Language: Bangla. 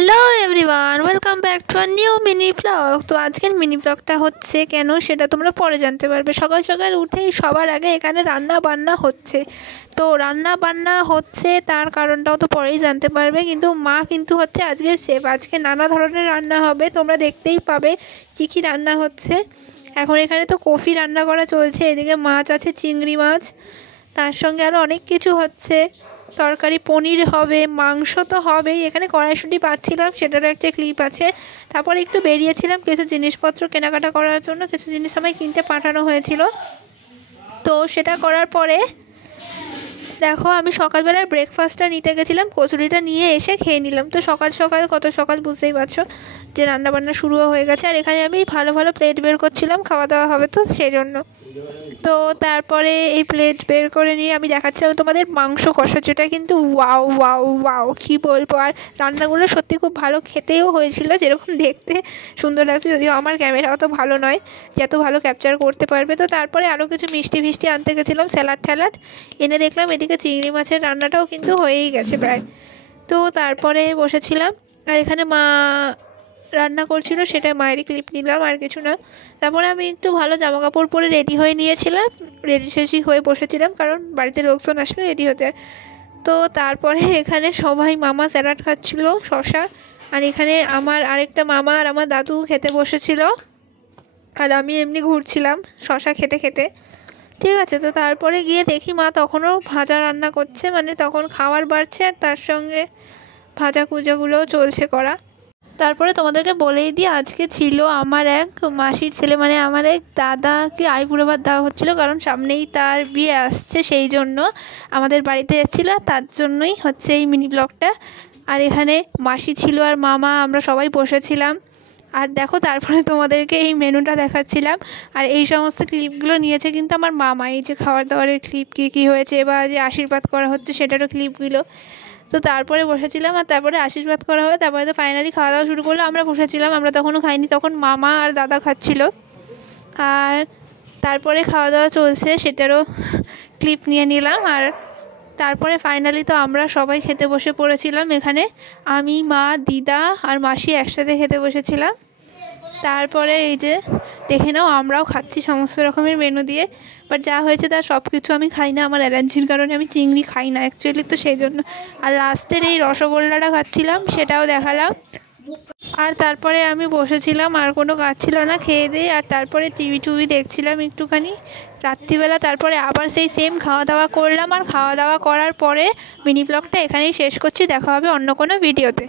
Hello everyone, welcome back to a new mini blog. তো আজকের মিনি ব্লগটা হচ্ছে কেন সেটা তোমরা পরে জানতে পারবে। সকাল সকাল উঠেই সবার আগে এখানে রান্না বান্না হচ্ছে। তো রান্না বান্না হচ্ছে তার কারণটাও তো পরেই জানতে পারবে। কিন্তু মা কিন্তু হচ্ছে আজকের শেফ। আজকে নানা ধরনের রান্না হবে, তোমরা দেখতেই পাবে কী কী রান্না হচ্ছে। এখন এখানে তো কফি রান্না করা চলছে, এদিকে মাছ আছে, চিংড়ি মাছ, তার সঙ্গে আরও অনেক কিছু হচ্ছে। তরকারি, পনির হবে, মাংস তো হবেই। এখানে কড়াইশুঁটি পাচ্ছিলাম, সেটারও একটা ক্লিপ আছে। তারপরে একটু বেরিয়েছিলাম কিছু জিনিসপত্র কেনাকাটা করার জন্য, কিছু জিনিস আমায় কিনতে পাঠানো হয়েছিল। তো সেটা করার পরে দেখো, আমি সকালবেলার ব্রেকফাস্টটা নিতে গেছিলাম, কচুরিটা নিয়ে এসে খেয়ে নিলাম। তো সকাল সকাল কত সকাল বুঝতেই পারছো যে রান্নাবান্না শুরুও হয়ে গেছে। আর এখানে আমি ভালো ভালো প্লেট বের করছিলাম, খাওয়া দাওয়া হবে তো সেই জন্য। তো তারপরে এই প্লেট বের করে নিয়ে আমি দেখাচ্ছিলাম তোমাদের মাংস কষা, যেটা কিন্তু ওয়াও ওয়াও ওয়াও কী বলবো। আর রান্নাগুলো সত্যি খুব ভালো, খেতেও হয়েছিল, যেরকম দেখতে সুন্দর লাগছে। যদিও আমার ক্যামেরা অত ভালো নয় যে এত ভালো ক্যাপচার করতে পারবে। তো তারপরে আরও কিছু মিষ্টি ফিষ্টি আনতে গেছিলাম, স্যালাড ট্যালাড এনে দেখলাম এদিকে চিংড়ি মাছের রান্নাটাও কিন্তু হয়েই গেছে প্রায়। তো তারপরে বসেছিলাম, আর এখানে মা রান্না করছিল, সেটা মায়েরই ক্লিপ নিলাম, আর কিছু না। তারপরে আমি একটু ভালো জামা কাপড় পরে রেডি হয়ে নিয়েছিলাম, রেডি শেষি হয়ে বসেছিলাম, কারণ বাড়িতে লোকজন আসলে রেডি হতে। তো তারপরে এখানে সবাই, মামা স্যালাড খাচ্ছিল শশা, আর এখানে আমার আরেকটা মামা আর আমার দাদু খেতে বসেছিল, আর আমি এমনি ঘুরছিলাম শশা খেতে খেতে। ঠিক আছে, তো তারপরে গিয়ে দেখি মা তখনও ভাজা রান্না করছে, মানে তখন খাবার বাড়ছে আর তার সঙ্গে ভাজা কুজাগুলোও চলছে করা। তারপরে তোমাদেরকে বলেই দিই, আজকে ছিল আমার এক মাসির ছেলে, মানে আমার এক দাদাকে আইবুড়ো ভাত দেওয়া হচ্ছিলো, কারণ সামনেই তার বিয়ে আসছে, সেই জন্য আমাদের বাড়িতে এসেছিলো। তার জন্যই হচ্ছে এই মিনি ব্লগটা। আর এখানে মাসি ছিল আর মামা, আমরা সবাই বসেছিলাম। আর দেখো, তারপরে তোমাদেরকে এই মেনুটা দেখাচ্ছিলাম। আর এই সমস্ত ক্লিপগুলো নিয়েছে কিন্তু আমার মামা, এই যে খাবার দাবারের ক্লিপ কী কী হয়েছে বা যে আশীর্বাদ করা হচ্ছে সেটারও ক্লিপগুলো। তো তারপরে বসেছিলাম, আর তারপরে আশীর্বাদ করা হবে, তারপরে তো ফাইনালি খাওয়া দাওয়া শুরু করলো। আমরা বসেছিলাম, আমরা তখনও খাইনি, তখন মামা আর দাদা খাচ্ছিল। আর তারপরে খাওয়া দাওয়া চলছে, সেটারও ক্লিপ নিয়ে নিলাম। আর তারপরে ফাইনালি তো আমরা সবাই খেতে বসে পড়েছিলাম। এখানে আমি, মা, দিদা আর মাসি একসাথে খেতে বসেছিলাম। তারপরে এই যে দেখে নাও, আমরাও খাচ্ছি সমস্ত রকমের মেনু দিয়ে। বাট যা হয়েছে তার সব কিছু আমি খাই না, আমার অ্যালার্জির কারণে আমি চিংড়ি খাই না অ্যাকচুয়ালি, তো সেই জন্য। আর লাস্টের এই রসগোল্লাটা খাচ্ছিলাম, সেটাও দেখালাম। আর তারপরে আমি বসেছিলাম, আর কোনো কাজ ছিল না, খেয়ে দিয়ে। আর তারপরে টিভি টুভি দেখছিলাম একটুখানি রাত্রিবেলা। তারপরে আবার সেই সেম খাওয়া দাওয়া করলাম। আর খাওয়া দাওয়া করার পরে মিনি ব্লগটা এখানেই শেষ করছি, দেখা হবে অন্য কোনো ভিডিওতে।